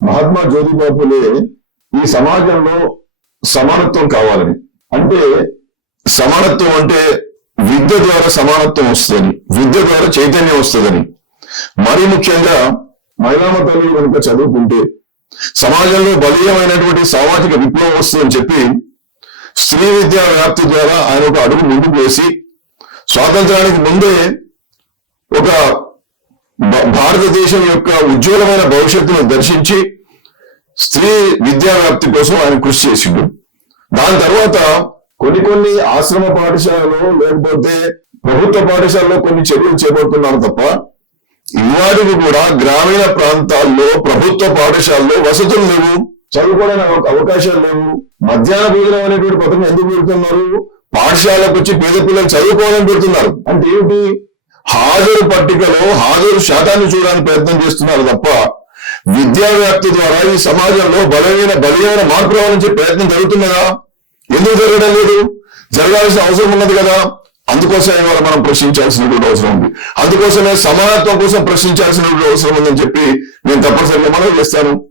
మహాత్మా జ్యోతిబా ఫులే ఈ సమాజంలో సమానత్వం కావాలని. అంటే సమానత్వం అంటే విద్య ద్వారా సమానత్వం వస్తుందని విద్య ద్వారా చైతన్యం వస్తుందని. మరి ముఖ్యంగా మహిళా మతాలు కనుక చదువుకుంటే సమాజంలో బలీయమైనటువంటి సామాజిక విప్లవం వస్తుందని చెప్పి స్త్రీ విద్యా వ్యాప్తి ద్వారా ఆయన ఒక అడుగు ముందుకు వేసి స్వాతంత్రానికి ముందే ఒక భారతదేశం యొక్క ఉజ్వలమైన భవిష్యత్తును దర్శించి స్త్రీ విద్యా వ్యాప్తి కోసం ఆయన కృషి చేసిండు. దాని తర్వాత కొన్ని కొన్ని ఆశ్రమ పాఠశాలలో లేకపోతే ప్రభుత్వ పాఠశాలలో కొన్ని చర్యలు చేపడుతున్నారు తప్ప ఇవాటికి కూడా గ్రామీణ ప్రాంతాల్లో ప్రభుత్వ పాఠశాలలో వసతులు లేవు చదువుకోవడానికి అవకాశాలు లేవు. మధ్యాహ్న భోజనం అనేటువంటి పథకం ఎందుకు పెడుతున్నారు? పాఠశాలకు వచ్చి పేద పిల్లలు చదువుకోవాలని పెడుతున్నారు. అంటే ఏమిటి? హాజరు పట్టికలో హాజరు శాతాన్ని చూడడానికి ప్రయత్నం చేస్తున్నారు తప్ప విద్యా వ్యాప్తి ద్వారా ఈ సమాజంలో బలమైన బలమైన మార్పు రావాలని ప్రయత్నం జరుగుతున్నదా ఎందుకు జరగడం లేదు? జరగాల్సిన అవసరం ఉన్నది కదా? అందుకోసమే ఇవాళ మనం ప్రశ్నించాల్సినటువంటి అవసరం ఉంది. అందుకోసమే సమానత్వం కోసం ప్రశ్నించాల్సినటువంటి అవసరం ఉందని చెప్పి నేను తప్పనిసరిగా మనం చేస్తాను.